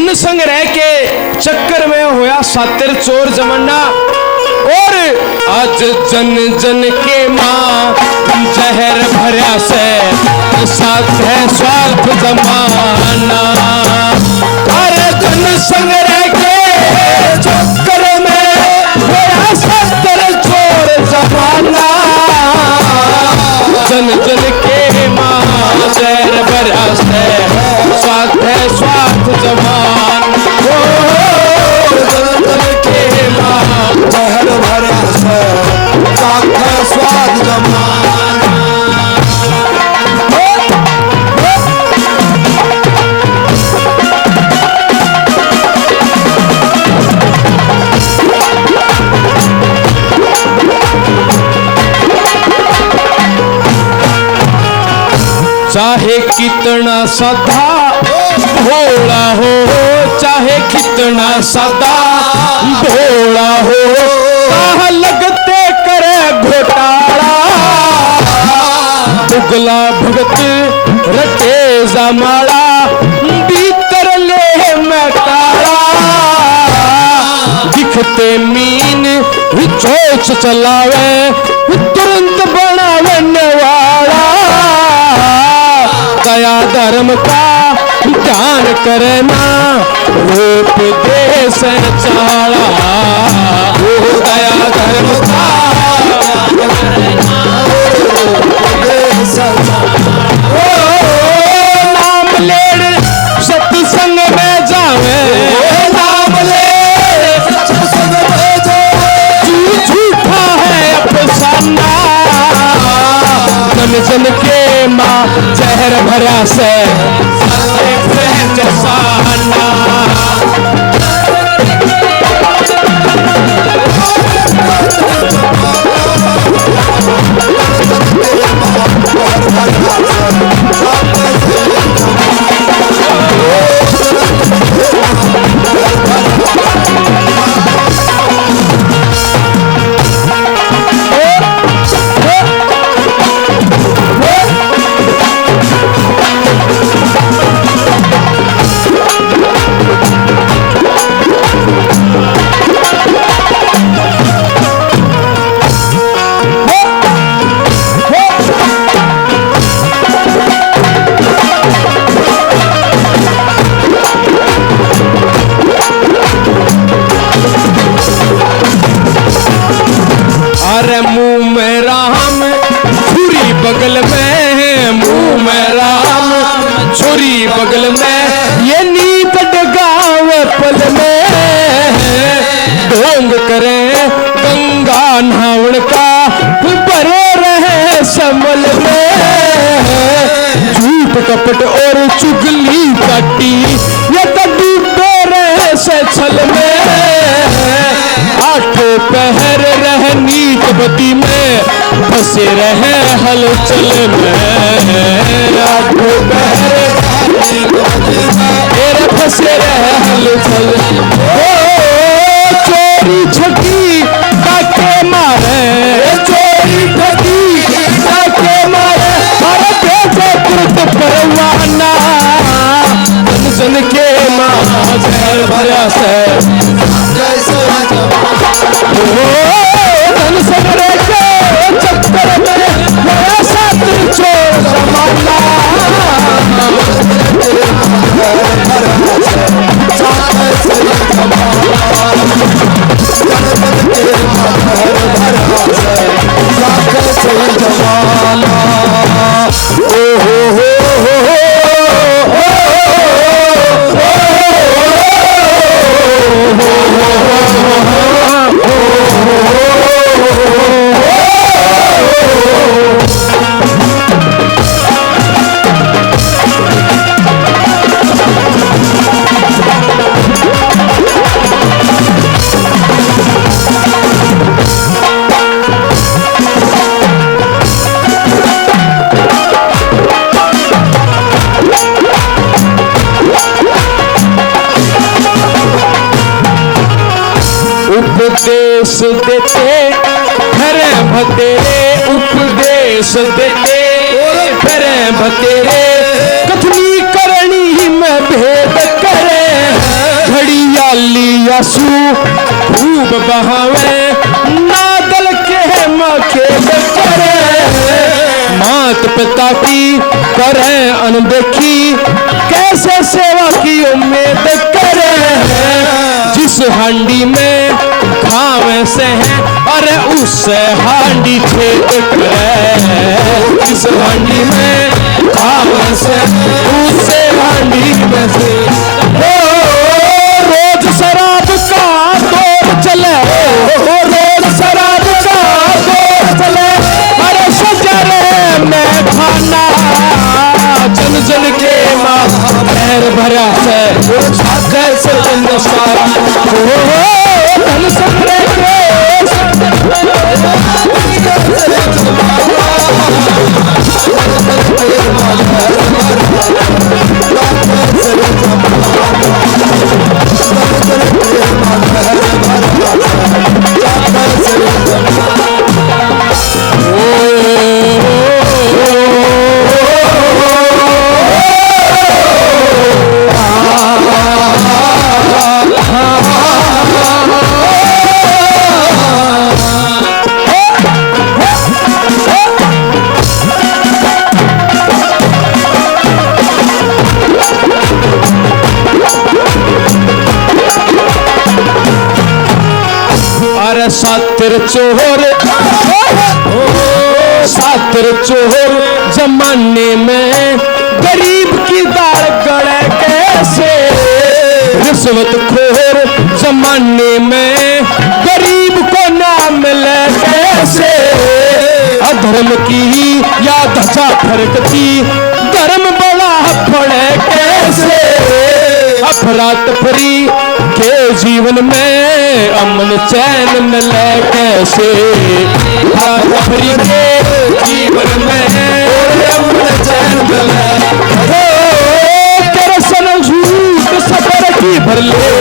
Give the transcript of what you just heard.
धन संग्रह के चक्कर में होया सातिर चोर जमाना। और आज जन जन के माँ जहर भरा से साथ है स्वार्थ जमाना। अरे धन संग्रह के चक्कर में होया सातिर चोर जमाना। जन जन के माँ जहर भरा से स्वार्थ है स्वार्थ जमान। जन जन के माँ जहर भरा से स्वार्थ है स्वार्थ जमान। चाहे कितना सदा भोला हो, चाहे कितना सदा भोला हो, कहाँ लगते करे घोटाला। उगला भगत रटे जमाड़ा भीतर ले में काला। दिखते मीन चोच चलावे तुरंत बनावे वाला। दया धर्म का ध्यान करना रूप देश चाला। दया धर्म का नाम ले सत्संग में जावे, नाम ले सत्संग में जावे, झूठा है अफसाना। जन जन के माँ जहर भरा से जसाना। बगल में मुंह में राम छुरी बगल में ये नीत डगाव पल में। ढोंग करें गंगा नहावन का भरे रहे समल में। झूठ कपट और चुगली काटी ये डूबे रहे से छल में। आठों पहर रह नीत बदी में फंसे रहे हलचल में। आठों पहर तेरे फंसे रहे हलचल। चोरी छकी डाके मारे, चोरी ठगी डाके मारे, हर भेजे कृत परवाना। जन जन के माँ जहर भरा से धन संग्रह के चक्कर में होया सातिर चोर जमाना। उपदेश देते खरे भतेरे, उपदेश देते खरे भतेरे, कथनी करनी में भेद करे। आंसू खूब बहावे, नादल के मखेल करे, मात पिता की करे अनदेखी, कैसे सेवा की उम्मीद करे, जिस हांडी में खावे से है अरे उससे हांडी छेद करे, जिस हांडी में खावे से उससे हांडी में से रोज शराब का दौर चले, रोज शराब का दौर चले, अरे सजरे में खाना जन जन के माँ पैर भरा है जैसे सारा धन सपने के सातिर चोर, सातिर चोर जमाने में गरीब की दाल गड़े कैसे, रिश्वत खोर जमाने में गरीब को ना मिले कैसे, अधर्म की या ध्वजा फरकती धर्म बड़ा पड़े कैसे, अफरात फरी के जीवन में अमन चैन मिले कैसे, अफरात फरी के जीवन में अमन चैन मिले, तेरे सन झूठ सबर की भर ले